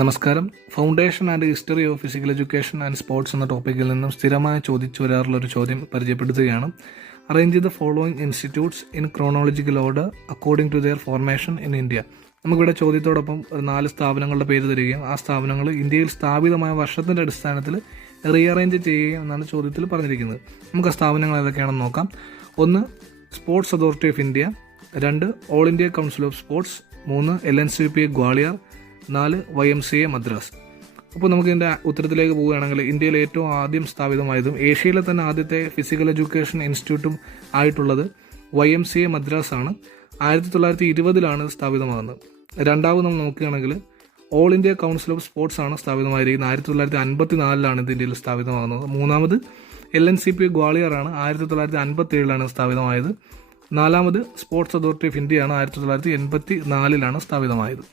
നമസ്കാരം. Foundation and history of physical education and sports എന്ന ടോപ്പിക്കിൽ നിന്നും സ്ഥിരമായി ചോദിച്ചു വരാറുള്ള ഒരു ചോദ്യം പരിചയപ്പെടുത്തുകയാണ്. Arrange the following institutes in chronological order according to their formation in India. നമുക്കിവിടെ ചോദ്യത്തോടൊപ്പം 4 സ്ഥാപനങ്ങളുടെ പേര് തരികയും ആ സ്ഥാപനങ്ങൾ ഇന്ത്യയിൽ സ്ഥാപിതമായ വർഷത്തിൻ്റെ അടിസ്ഥാനത്തിൽ റീഅറേഞ്ച് ചെയ്യുകയും എന്നാണ് ചോദ്യത്തിൽ പറഞ്ഞിരിക്കുന്നത്. നമുക്ക് ആ സ്ഥാപനങ്ങൾ ഏതൊക്കെയാണെന്ന് നോക്കാം. 1 sports authority of India, 2 all India council of sports, 3 LNCPA Gwalior, 4 YMCA Madras. അപ്പോൾ നമുക്ക് ഇതിൻ്റെ ഉത്തരത്തിലേക്ക് പോവുകയാണെങ്കിൽ ഇന്ത്യയിൽ ഏറ്റവും ആദ്യം സ്ഥാപിതമായതും ഏഷ്യയിലെ തന്നെ ആദ്യത്തെ ഫിസിക്കൽ എഡ്യൂക്കേഷൻ ഇൻസ്റ്റിറ്റ്യൂട്ടും ആയിട്ടുള്ളത് YMCA മദ്രാസ് ആണ്. 1920 സ്ഥാപിതമാകുന്നത്. രണ്ടാമത് നമ്മൾ നോക്കുകയാണെങ്കിൽ all India council of sports ആണ് സ്ഥാപിതമായിരിക്കുന്നത്. 1954 ഇത് ഇന്ത്യയിൽ സ്ഥാപിതമാകുന്നത്. മൂന്നാമത് LNCPA ഗ്വാളിയർ ആണ്. 1957 സ്ഥാപിതമായത്. 4 സ്പോർട്സ് അതോറിറ്റി ഓഫ് ഇന്ത്യ ആണ്. 1984 സ്ഥാപിതമായത്.